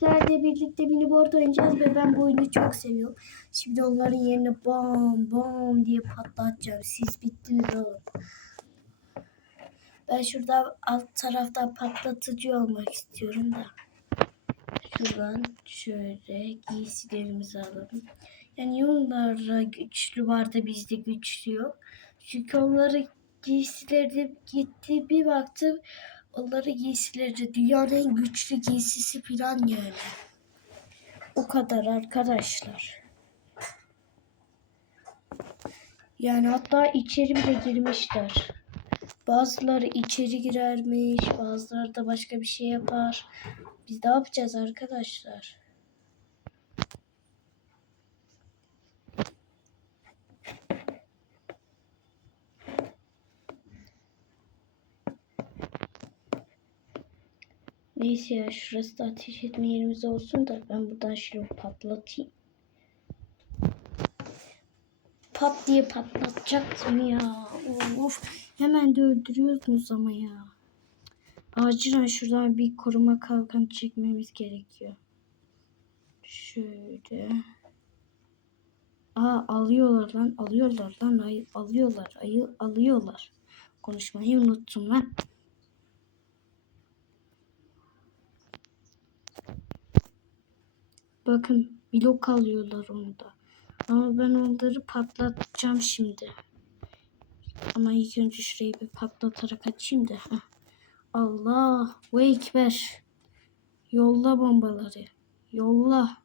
Sizlerle birlikte miniboard oynayacağız ve ben bu oyunu çok seviyorum. Şimdi onların yerine bam bam diye patlatacağım. Siz bittiniz oğlum. Ben şurada alt tarafta patlatıcı olmak istiyorum da. Şuradan şöyle giysilerimizi alalım. Yani onlara güçlü var da bizde güçlü yok. Çünkü onları giysileri gitti bir baktım onları giysileri dünyanın en güçlü giysisi falan yani. O kadar arkadaşlar. Yani hatta içeri bile girmişler. Bazıları içeri girermiş, bazıları da başka bir şey yapar. Biz ne yapacağız arkadaşlar? Neyse ya şurası da ateş etme yerimiz olsun da ben buradan şunu patlatayım. Pat diye patlatacaktım ya. Of hemen de öldürüyorsunuz ama ya. Acilen şuradan bir koruma kalkan çekmemiz gerekiyor. Şöyle. Aa alıyorlar lan alıyorlar lan ayı alıyorlar ayı alıyorlar. Konuşmayı unuttum lan. Bakın blok alıyorlar onu da. Ama ben onları patlatacağım şimdi. Ama ilk önce şurayı bir patlatarak açayım da. Allah. Wake ver. Yolla bombaları. Yolla.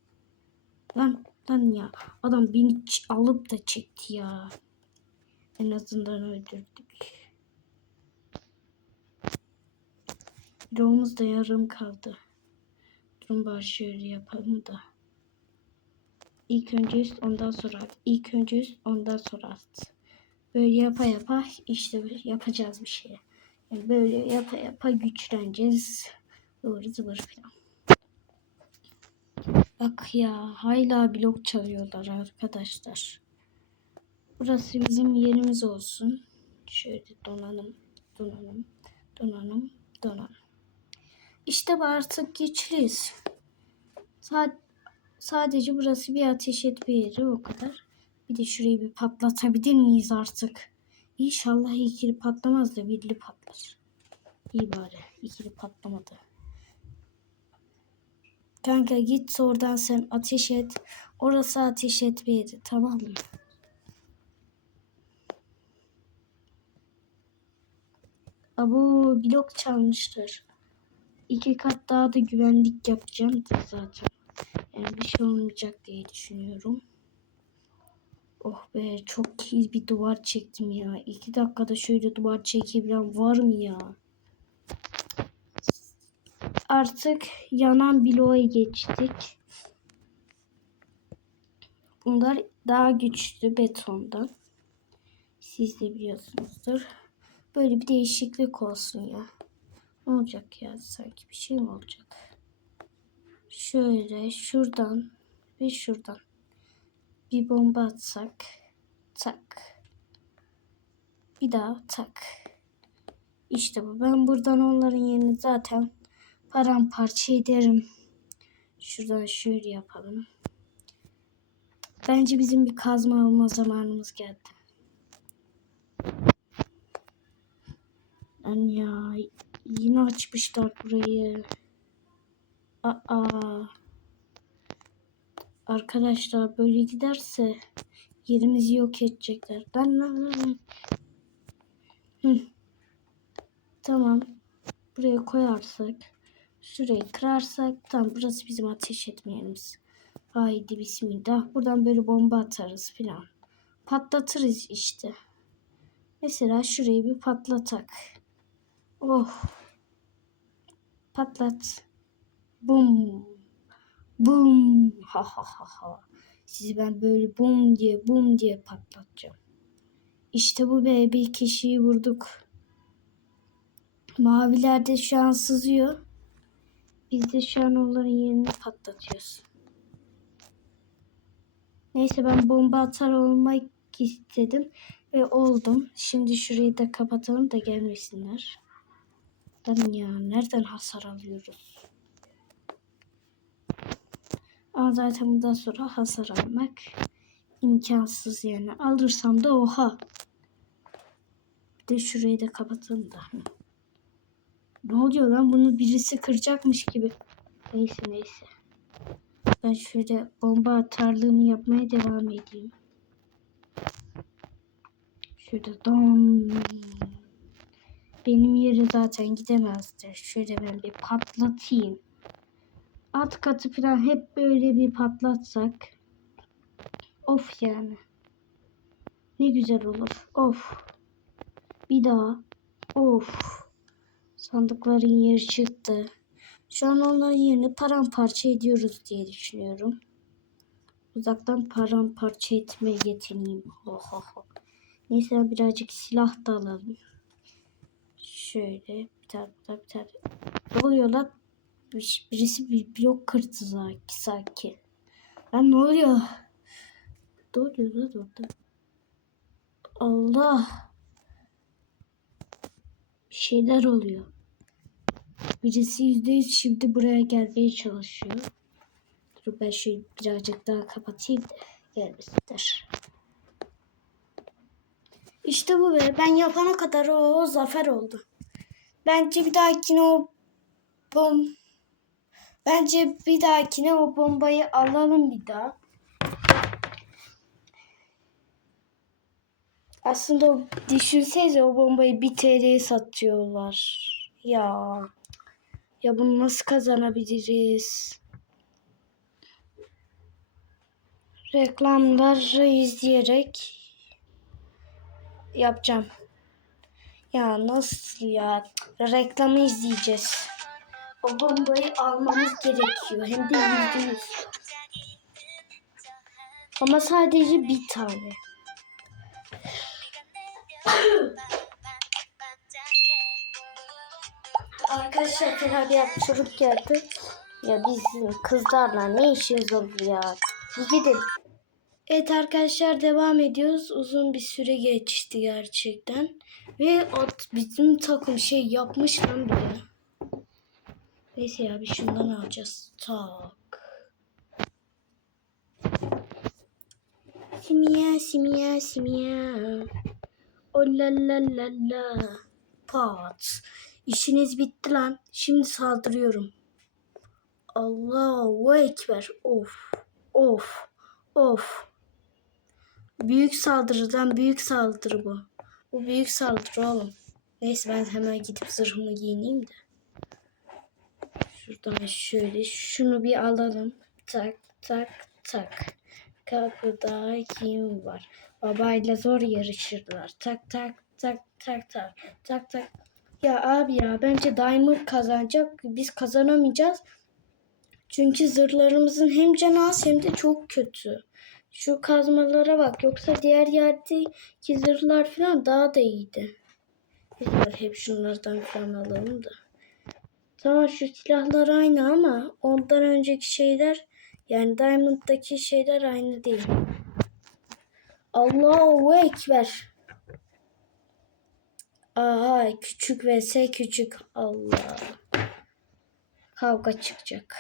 Lan lan ya. Adam beni alıp da çekti ya. En azından öldürdük. Yolumuz da yarım kaldı. Durun bari yapalım da. İlk önce üst ondan sonra alt. İlk önce üst ondan sonra alt. Böyle yapa yapa işte yapacağız bir şey. Yani böyle yapa yapa güçleneceğiz. Doğru zıvır falan. Bak ya hala blok çalıyorlar arkadaşlar. Burası bizim yerimiz olsun. Şöyle donanım, donanım, donanım, donanım. İşte artık güçlüyüz. Sa- sadece burası bir ateş etme yeri o kadar. Bir de şurayı bir patlatabilir miyiz artık? İnşallah ikili patlamaz da birli patlar. İyi bari ikili patlamadı. Kanka git oradan sen ateş et. Orası ateş etme yeri tamam mı? Abo blok çalmışlar. İki kat daha da güvenlik yapacağım zaten. Yani bir şey olmayacak diye düşünüyorum. Oh be çok iyi bir duvar çektim ya. İki dakikada şöyle duvar çekebilen var mı ya? Artık yanan bloğa geçtik. Bunlar daha güçlü betondan. Siz de biliyorsunuzdur. Böyle bir değişiklik olsun ya. Ne olacak ya? Sanki bir şey mi olacak? Şöyle şuradan ve şuradan bir bomba atsak tak. Bir daha tak. İşte bu. Ben buradan onların yerini zaten paramparça ederim. Şuradan şöyle yapalım. Bence bizim bir kazma alma zamanımız geldi. Lan ya yine açmışlar burayı. Aa. Arkadaşlar böyle giderse yerimizi yok edecekler. Lan. Hı. Tamam. Buraya koyarsak. Şurayı kırarsak. Tamam burası bizim ateş etme yerimiz. Haydi bismillah. Buradan böyle bomba atarız filan. Patlatırız işte. Mesela şurayı bir patlatak. Oh. Patlat. Bum. Bum. Ha ha ha ha. Sizi ben böyle bum diye bum diye patlatacağım. İşte bu be bir kişiyi vurduk. Maviler de şu an sızıyor. Biz de şu an onların yerini patlatıyoruz. Neyse ben bomba atar olmak istedim ve oldum. Şimdi şurayı da kapatalım da gelmesinler. Lan ya nereden hasar alıyoruz? Ama zaten bundan sonra hasar almak imkansız yani. Alırsam da oha. Bir de şurayı da kapatalım da. Ne oluyor lan? Bunu birisi kıracakmış gibi. Neyse neyse. Ben şöyle bomba atarlığımı yapmaya devam edeyim. Şurada dom. Benim yeri zaten gidemezdi. Şöyle ben bir patlatayım. Alt katı falan hep böyle bir patlatsak. Of yani. Ne güzel olur. Of. Bir daha. Of. Sandıkların yeri çıktı. Şu an onların yerini paramparça ediyoruz diye düşünüyorum. Uzaktan paramparça etme yeteneğim. Ho ho ho. Neyse birazcık silah da alalım. Şöyle bir tane bir tane bir oluyor lan? Bir- Birisi bir blok kırdı sanki. sanki. Lan ne oluyor? Ne oluyor lan orada? Allah. Bir şeyler oluyor. Birisi yüzde yüz şimdi buraya gelmeye çalışıyor. Dur ben şöyle birazcık daha kapatayım da gelmesinler. İşte bu be. Ben yapana kadar o, o zafer oldu. Bence bir dahakine o bom Bence bir dahakine o bombayı alalım bir daha. Aslında düşünsenize o bombayı 1 TL'ye satıyorlar. Ya. Ya bunu nasıl kazanabiliriz? Reklamları izleyerek yapacağım. Ya nasıl ya? Reklamı izleyeceğiz. O bombayı almamız gerekiyor. Hem de yüzde yüz. Ama sadece bir tane. Arkadaşlar bir hapşuruk geldi. Ya bizim kızlarla ne işimiz olur ya? Gidin. Evet arkadaşlar devam ediyoruz. Uzun bir süre geçti gerçekten. Ve o bizim takım şey yapmış lan bile. Neyse ya bir şundan alacağız. Tak. Simya simya simya. O la la la la. Pat. İşiniz bitti lan. Şimdi saldırıyorum. Allahu Ekber. Of. Of. Of. Büyük saldırıdan büyük saldırı bu. Bu büyük saldırı oğlum. Neyse ben hemen gidip zırhımı giyineyim de. Şuradan şöyle şunu bir alalım. Tak tak tak. Kapıda kim var? Babayla zor yarışırlar. Tak tak tak tak tak tak tak. Ya abi ya bence Diamond kazanacak. Biz kazanamayacağız. Çünkü zırhlarımızın hem canı az hem de çok kötü. Şu kazmalara bak. Yoksa diğer yerdeki zırhlar falan daha da iyiydi. Hep şunlardan falan alalım da. Tamam şu silahlar aynı ama ondan önceki şeyler yani Diamond'daki şeyler aynı değil. Allahu Ekber. Aha küçük vs küçük. Allah. Kavga çıkacak.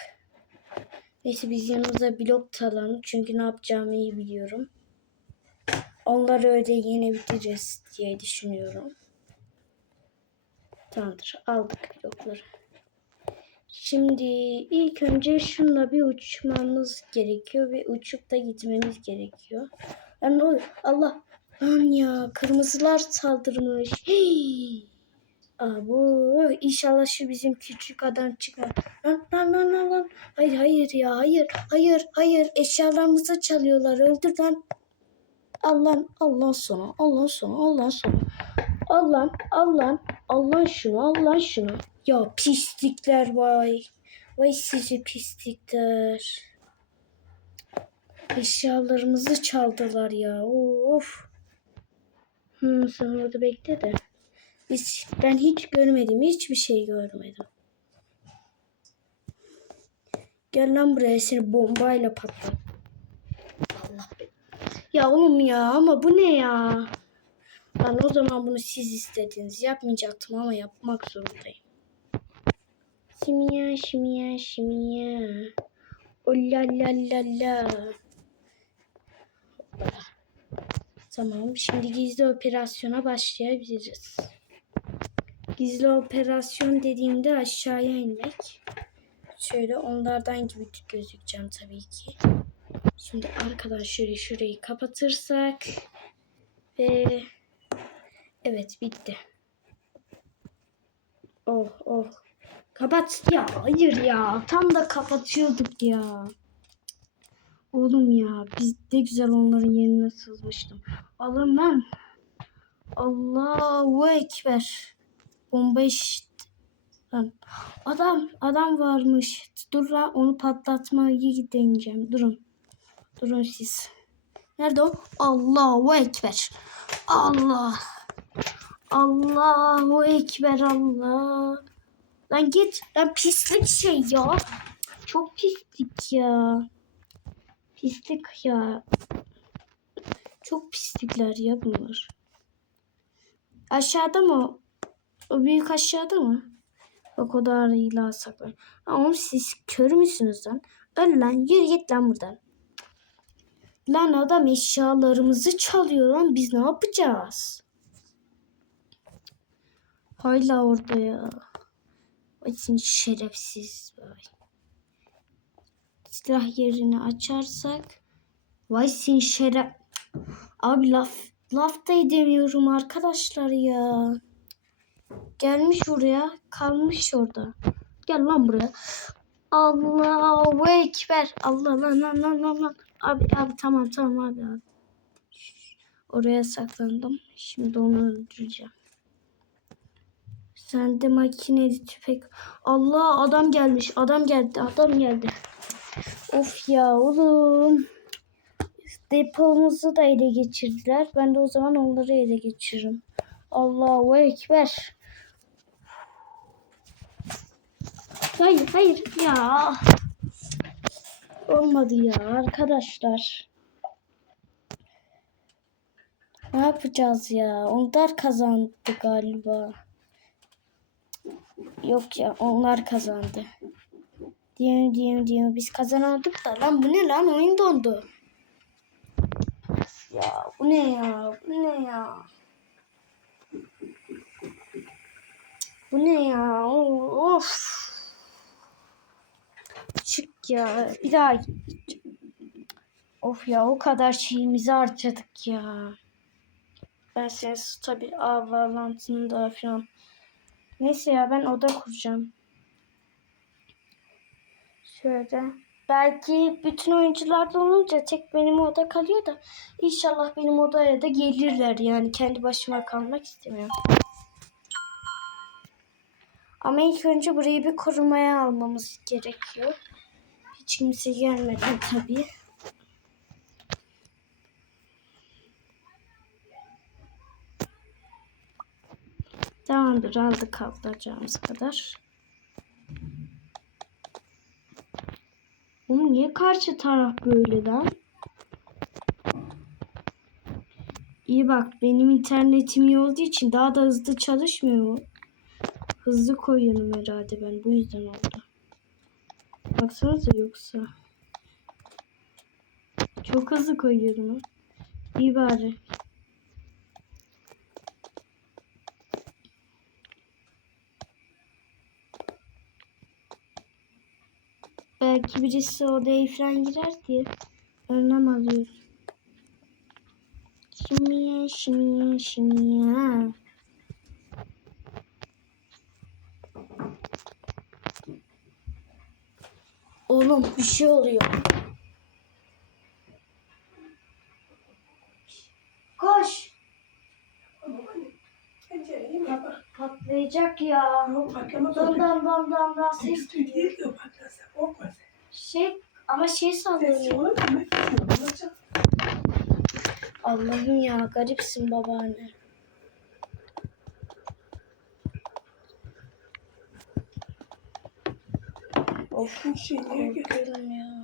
Neyse biz yanımıza blok talalım. Çünkü ne yapacağımı iyi biliyorum. Onları öyle yenebiliriz diye düşünüyorum. Tamamdır. Aldık blokları. Şimdi ilk önce şunla bir uçmamız gerekiyor ve uçup da gitmemiz gerekiyor. Lan ne oluyor? Allah. Lan ya kırmızılar saldırmış. Aa, bu inşallah şu bizim küçük adam çıkar. Lan lan lan lan lan. Hayır hayır ya hayır hayır hayır eşyalarımızı çalıyorlar öldür lan. Allah Allah sonu Allah sonu Allah sonu. Allah Allah Allah şunu Allah şunu. Ya pislikler vay. Vay sizi pislikler. Eşyalarımızı çaldılar ya. Of. Hmm, sen orada bekle de. Biz, ben hiç görmedim. Hiçbir şey görmedim. Gel lan buraya seni bombayla patlat. Allah be. Ya oğlum ya ama bu ne ya? Lan o zaman bunu siz istediniz. Yapmayacaktım ama yapmak zorundayım. Şimiya şimiya şimiya. O la la la. Tamam. Şimdi gizli operasyona başlayabiliriz. Gizli operasyon dediğimde aşağıya inmek. Şöyle onlardan gibi gözükeceğim tabii ki. Şimdi arkadan şöyle şurayı kapatırsak ve evet bitti. Oh oh. Kapat ya. Hayır ya. Tam da kapatıyorduk ya. Oğlum ya. Biz de güzel onların yerine sızmıştım. Alın lan. Allahu Ekber. Bomba. Lan. Adam. Adam varmış. Dur lan onu patlatmayı deneyeceğim. Durun. Durun siz. Nerede o? Allahu Ekber. Allah. Allahu Ekber Allah. Lan git. Lan pislik şey ya. Çok pislik ya. Pislik ya. Çok pislikler ya bunlar. Aşağıda mı? o? Büyük aşağıda mı? Bak o da arayla saklar. Ama siz kör müsünüz lan? Öl lan yürü git lan buradan. Lan adam eşyalarımızı çalıyor lan biz ne yapacağız? Hala orada ya. Ay seni şerefsiz. Vay. Silah yerini açarsak. Vay seni şeref. Abi laf laf da edemiyorum arkadaşlar ya. Gelmiş oraya kalmış orada. Gel lan buraya. Allahu Ekber. Allah lan lan lan lan lan. Abi abi tamam tamam abi abi. Oraya saklandım. Şimdi onu öldüreceğim. Sende makineli tüfek. Allah adam gelmiş. Adam geldi. Adam geldi. Of ya oğlum. Depomuzu da ele geçirdiler. Ben de o zaman onları ele geçiririm. Allahu Ekber. Hayır hayır ya. Olmadı ya arkadaşlar. Ne yapacağız ya? Onlar kazandı galiba. Yok ya onlar kazandı. Diyelim diyelim diyelim biz kazanamadık da lan bu ne lan oyun dondu. Ya bu ne ya bu ne ya. Bu ne ya of. Çık ya bir daha Of ya o kadar şeyimizi harcadık ya. Ben seni tabi ağ bağlantında falan Neyse ya ben oda kuracağım. Şöyle. Belki bütün oyuncular da olunca tek benim oda kalıyor da inşallah benim odaya da gelirler yani kendi başıma kalmak istemiyorum. Ama ilk önce burayı bir korumaya almamız gerekiyor. Hiç kimse gelmeden tabii. Tamamdır aldık alacağımız kadar. Oğlum niye karşı taraf böyle lan? İyi bak benim internetim iyi olduğu için daha da hızlı çalışmıyor mu? Hızlı koyuyorum herhalde ben bu yüzden oldu. Baksanıza yoksa. Çok hızlı koyuyorum. İyi bari. Belki birisi odaya falan girer diye önlem alıyorum. Şimdiye şimdiye şimdiye. Oğlum bir şey oluyor. Patlayacak ya. Patlamaz Dam olacak. dam dam dam dam ses geliyor. değil de o patlasa. Korkma sen. Şey ama şey Ses sallanıyor. olur? Allah'ım ya garipsin babaanne. Of Bu şey niye geliyor? korkuyorum ya.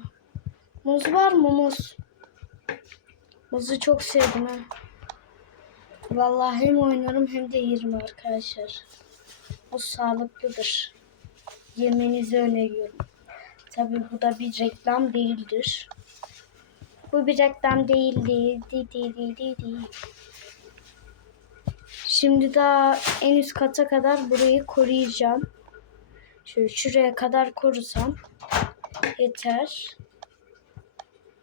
Muz var mı muz? Muzu çok sevdim ha. Vallahi hem oynarım hem de yerim arkadaşlar. Bu sağlıklıdır. Yemenizi öneriyorum. Tabii bu da bir reklam değildir. Bu bir reklam değildir. Di, di, di, di, di. Şimdi daha en üst kata kadar burayı koruyacağım. Şöyle şuraya kadar korusam yeter.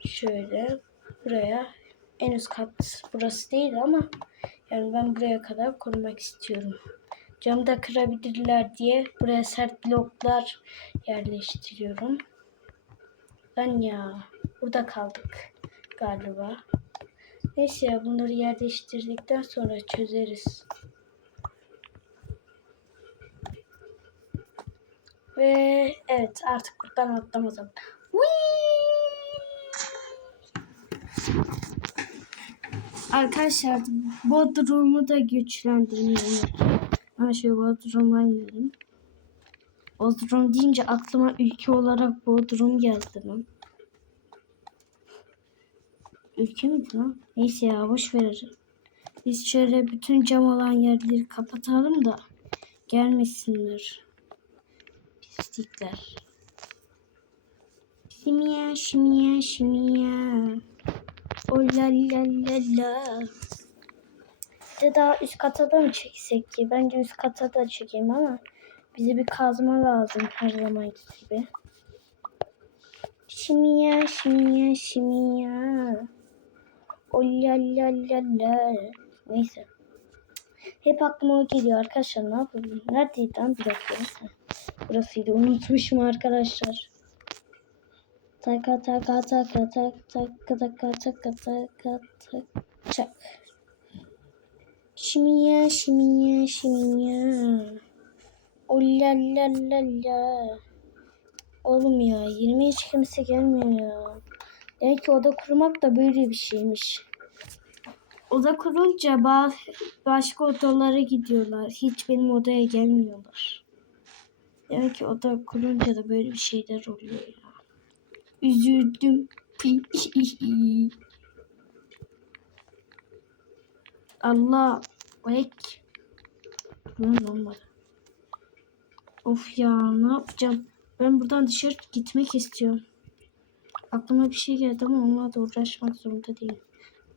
Şöyle buraya en üst kat burası değil ama yani ben buraya kadar korumak istiyorum. Camı da kırabilirler diye buraya sert bloklar yerleştiriyorum. Lan ya burada kaldık galiba. Neyse ya bunları yerleştirdikten sonra çözeriz. Ve evet artık buradan atlamazım. Arkadaşlar Bodrum'u da güçlendirmeyi Ben şöyle Bodrum'a inelim. Bodrum deyince aklıma ülke olarak Bodrum geldi lan. Ülke miydi lan? Neyse ya boş ver. Biz şöyle bütün cam olan yerleri kapatalım da gelmesinler. Pislikler. Şimiya şimiya şimiya. O la la la la. De daha üst kata da mı çeksek ki? Bence üst kata da çekeyim ama bize bir kazma lazım her zaman gibi. Şimiya şimiya şimiya. O la la la. Neyse. Hep aklıma o geliyor arkadaşlar. Ne yapayım? Neredeydi lan? Bir dakika. Burasıydı. Unutmuşum arkadaşlar. Taka taka taka tak taka taka taka taka tak çak. Şimiya şimiya şimiya. O la la la la. Oğlum ya 20 hiç kimse gelmiyor ya. Demek ki oda kurmak da böyle bir şeymiş. Oda kurunca ba- başka odalara gidiyorlar. Hiç benim odaya gelmiyorlar. Demek ki oda kurunca da böyle bir şeyler oluyor ya. Üzüldüm. Allah. Ek. Lan olmadı. Of ya ne yapacağım? Ben buradan dışarı gitmek istiyorum. Aklıma bir şey geldi ama onunla da uğraşmak zorunda değilim.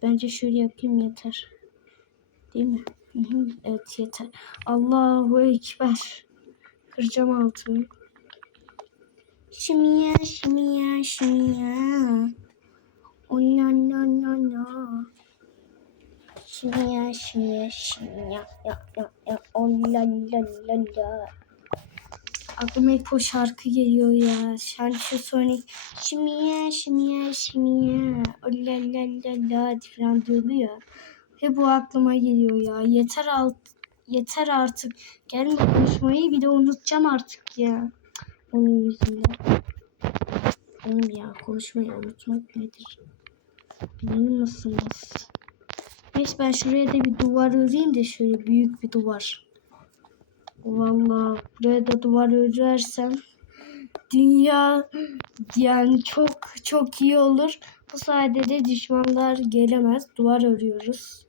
Bence şöyle yapayım yeter. Değil mi? Evet yeter. Allahu Ekber. Kıracağım altını. Şimiya şimiya şimiya. O la la la la. Şimiya şimiya şimiya. Ya ya ya. O la la la la. Aklıma hep o şarkı geliyor ya. Şarkı Sonic. Şimiye, şimiye, şimiye. O la la la la falan diyordu ya. Hep bu aklıma geliyor ya. Yeter alt, yeter artık. Gelme konuşmayı bir de unutacağım artık ya. Onun yüzünden. Oğlum ya konuşmayı unutmak nedir? Bilir misiniz? Neyse ben şuraya da bir duvar öreyim de şöyle büyük bir duvar. Vallahi buraya da duvar örersem dünya yani çok çok iyi olur. Bu sayede de düşmanlar gelemez. Duvar örüyoruz.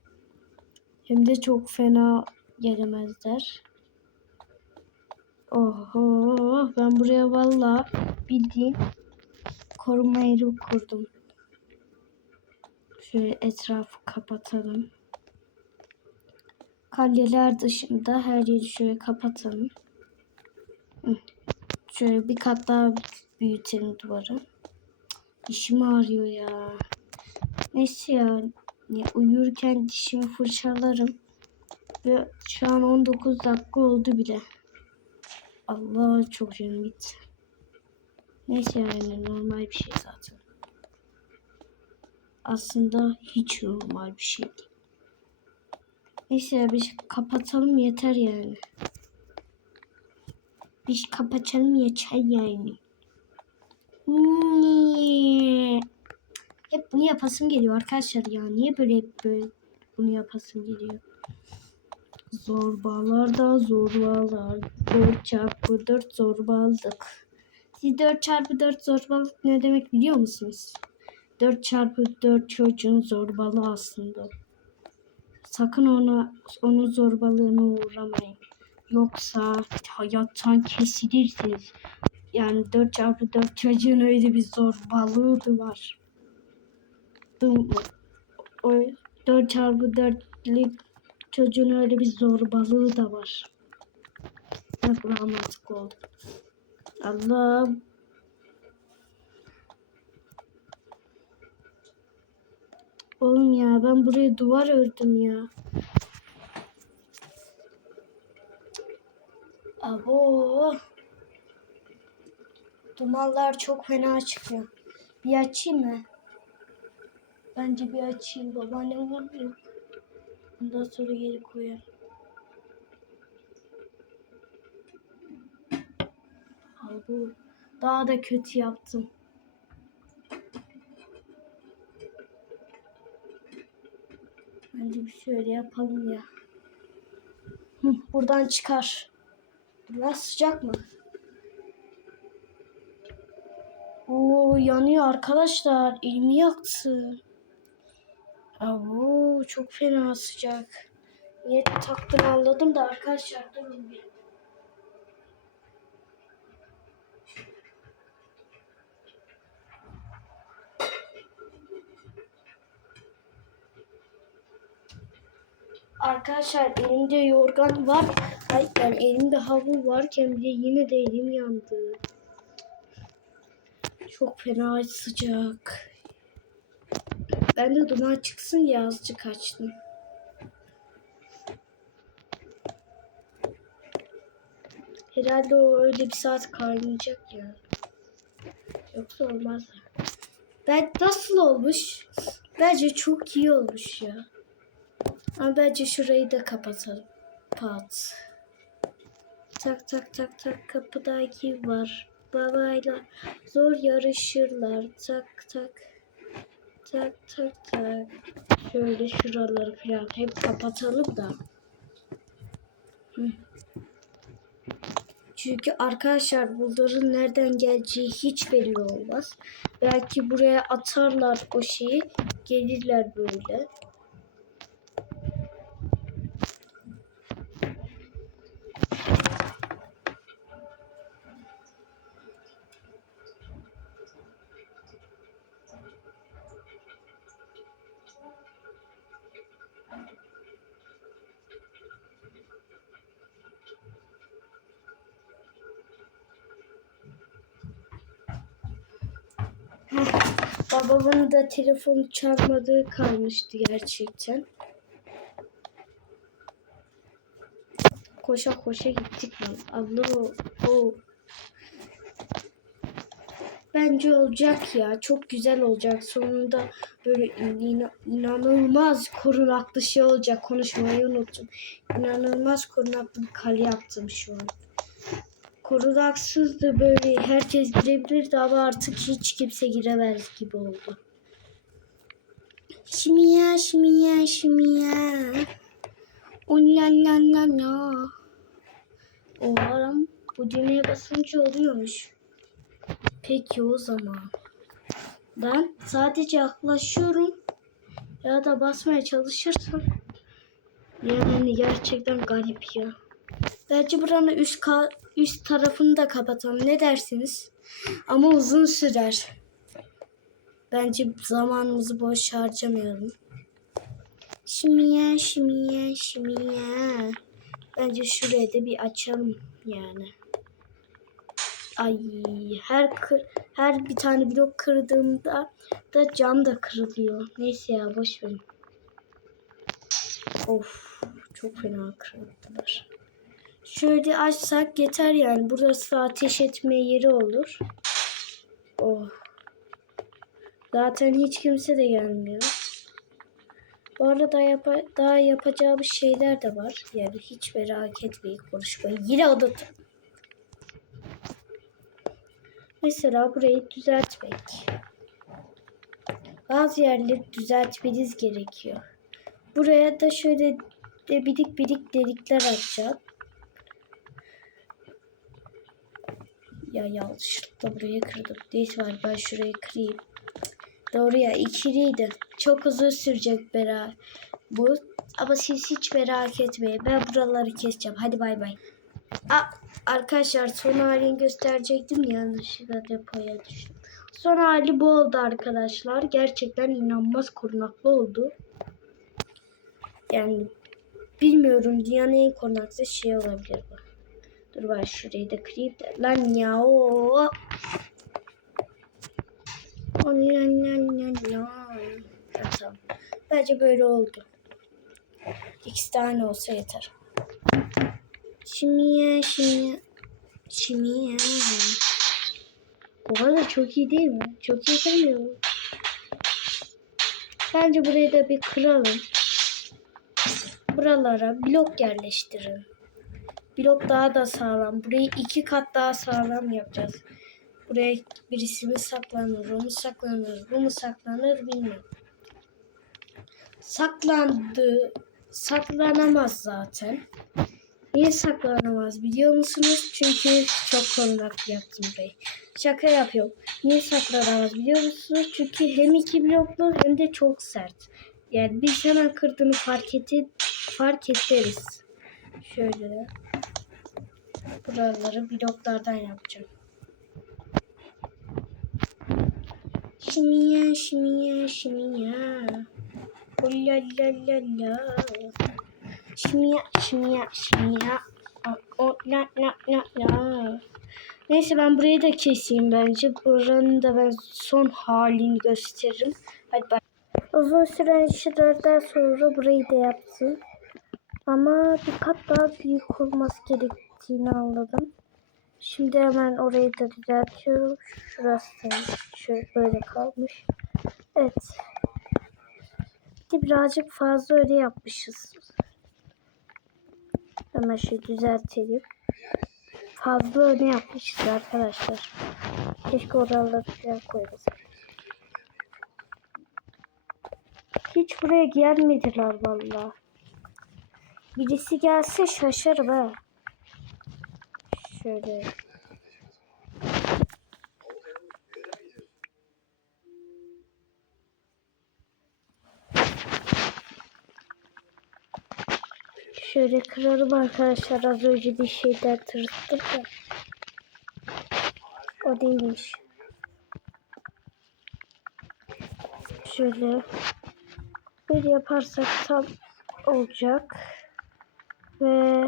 Hem de çok fena gelemezler. Oho ben buraya vallahi bildiğin koruma yeri kurdum. Şöyle etrafı kapatalım. Kaleler dışında her yeri şöyle kapatalım. Şöyle bir kat daha büyütelim duvarı. Dişim ağrıyor ya. Neyse ya. ya uyurken dişimi fırçalarım. Ve şu an 19 dakika oldu bile. Allah çok canım gitti. Neyse yani normal bir şey zaten. Aslında hiç normal bir şey değil. Neyse biz kapatalım yeter yani. Biz kapatalım yeter yani. Niye? Hep bunu yapasım geliyor arkadaşlar ya. Niye böyle hep böyle bunu yapasım geliyor? Zorbalarda zorbalar. 4 çarpı 4 zorbalık. Siz 4 çarpı 4 zorbalık ne demek biliyor musunuz? 4 çarpı 4 çocuğun zorbalığı aslında. Sakın ona onun zorbalığına uğramayın. Yoksa hayattan kesilirsiniz. yani 4 çarpı 4 çocuğun öyle bir zorbalığı da var. O 4 çarpı 4'lük çocuğun öyle bir zorbalığı da var. Ne kadar oldu. Allah'ım. Oğlum ya ben buraya duvar ördüm ya. Abo. Dumanlar çok fena çıkıyor. Bir açayım mı? Bence bir açayım. Babaannem var mı? Ondan sonra geri koyarım. Abo. Daha da kötü yaptım. Bence bir şöyle yapalım ya. Hı, buradan çıkar. Biraz sıcak mı? Oo yanıyor arkadaşlar. Elimi yaktı. Oo çok fena sıcak. Niye taktım anladım da arkadaşlar durun bir. Arkadaşlar elimde yorgan var. Ay, yani elimde havlu varken bile yine de elim yandı. Çok fena sıcak. Ben de duman çıksın diye azıcık açtım. Herhalde o öyle bir saat kaynayacak ya. Yoksa olmaz. Ben nasıl olmuş? Bence çok iyi olmuş ya. Ama bence şurayı da kapatalım. Pat. Tak tak tak tak kapıda kim var? Babayla zor yarışırlar. Tak tak. Tak tak tak. Şöyle şuraları falan hep kapatalım da. Çünkü arkadaşlar bunların nereden geleceği hiç belli olmaz. Belki buraya atarlar o şeyi. Gelirler böyle. Babamın da telefonu çalmadığı kalmıştı gerçekten. Koşa koşa gittik lan. Abla o, o. Bence olacak ya. Çok güzel olacak. Sonunda böyle ina- inanılmaz korunaklı şey olacak. Konuşmayı unuttum. İnanılmaz korunaklı bir kale yaptım şu an. Korunaksızdı böyle herkes girebilirdi ama artık hiç kimse giremez gibi oldu. Şimiya şimiya şimiya. Ulalala. Umarım bu düğmeye basınca oluyormuş. Peki o zaman. Ben sadece yaklaşıyorum ya da basmaya çalışırsam yani gerçekten garip ya. Bence buranın üst üst tarafını da kapatalım. Ne dersiniz? Ama uzun sürer. Bence zamanımızı boş harcamayalım. Şimiye, şimiye, şimiye. Bence şuraya da bir açalım yani. Ay her kır, her bir tane blok kırdığımda da cam da kırılıyor. Neyse ya boş verin. Of çok fena kırıldılar. Şöyle açsak yeter yani. Burası ateş etme yeri olur. Oh. Zaten hiç kimse de gelmiyor. Bu arada yapa daha yapacağımız şeyler de var. Yani hiç merak etmeyin konuşmayı. Yine unuttum. Mesela burayı düzeltmek. Bazı yerleri düzeltmeniz gerekiyor. Buraya da şöyle de bidik bidik delikler açacağım. Ya yanlışlıkla buraya kırdım. Neyse var ben şurayı kırayım. Doğru ya ikiliydi. Çok uzun sürecek beraber bu. Ama siz hiç merak etmeyin. Ben buraları keseceğim. Hadi bay bay. Aa, arkadaşlar son halini gösterecektim yanlışlıkla depoya düştüm. Son hali bu oldu arkadaşlar. Gerçekten inanılmaz korunaklı oldu. Yani bilmiyorum dünyanın en korunaklı şey olabilir bu. Dur ben şurayı da kırayım da. Lan ya o. Ya ya ya. Ha, Tamam. Bence böyle oldu. İkisi tane olsa yeter. Şimiye şimiye. Şimiye. Bu arada çok iyi değil mi? Çok iyi değil mi? Bence burayı da bir kıralım. Buralara blok yerleştirin. Blok daha da sağlam. Burayı iki kat daha sağlam yapacağız. Buraya birisi mi saklanır, o mu saklanır, bu mu saklanır bilmiyorum. Saklandı, saklanamaz zaten. Niye saklanamaz biliyor musunuz? Çünkü çok korunaklı yaptım burayı. Şaka yapıyorum. Niye saklanamaz biliyor musunuz? Çünkü hem iki bloklu hem de çok sert. Yani biz hemen kırdığını fark, eti, fark ederiz. Şöyle. Buraları bloklardan yapacağım. Şimiye, şimiye, şimiye. Oh la la la. Şimiye, şimiye, şimiye. O la la la la. Neyse ben burayı da keseyim bence. Buranın da ben son halini gösteririm. Hadi bak. Uzun süren işlerden sonra burayı da yaptım. Ama bir kat daha büyük olması gerektiğini anladım. Şimdi hemen orayı da düzeltiyorum. Şurası da şöyle böyle kalmış. Evet. Bir birazcık fazla öyle yapmışız. Hemen şöyle düzeltelim. Fazla öne yapmışız arkadaşlar. Keşke oraları falan koymasaydık. Hiç buraya gelmediler vallahi. Birisi gelse şaşarım ha. Şöyle. Şöyle kıralım arkadaşlar. Az önce bir şeyden tırstım da. O değilmiş. Şöyle. Böyle yaparsak tam olacak. Ve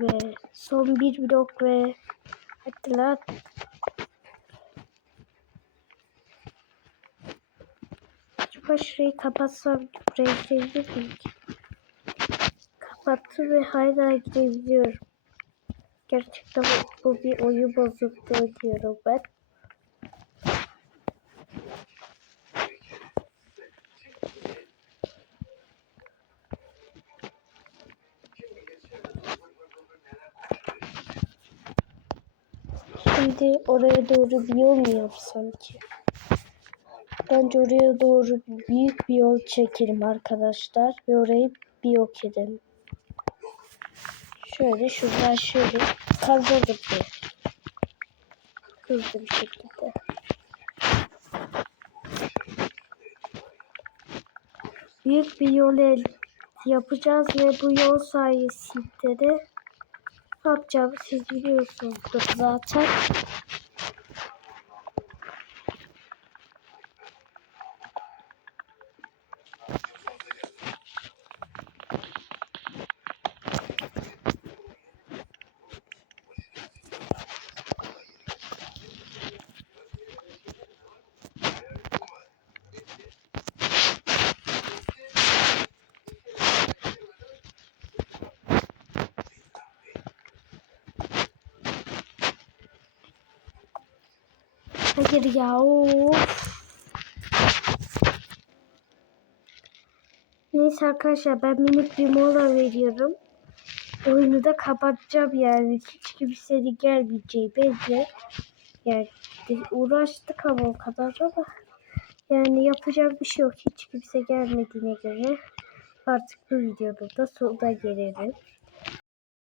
Be. Son bir blok ve hadi lan. Acaba şurayı kapatsam buraya girebilir miyim? Kapattım ve hala girebiliyorum. Gerçekten bu, bu bir oyun bozukluğu diyorum ben. Şimdi oraya doğru bir yol mu yapsam ki? Bence oraya doğru büyük bir yol çekelim arkadaşlar ve orayı bir yok edelim. Şöyle şuradan şöyle kazalım bir. Hızlı bir şekilde. Büyük bir yol el yapacağız ve bu yol sayesinde de ne yapacağımı siz biliyorsunuzdur zaten. Hayır ya of. Neyse arkadaşlar ben minik bir mola veriyorum. Oyunu da kapatacağım yani. Hiç kimsenin gelmeyeceği belli. Yani uğraştık ama o kadar ama yani yapacak bir şey yok. Hiç kimse gelmediğine göre artık bu videonun da sonuna gelelim.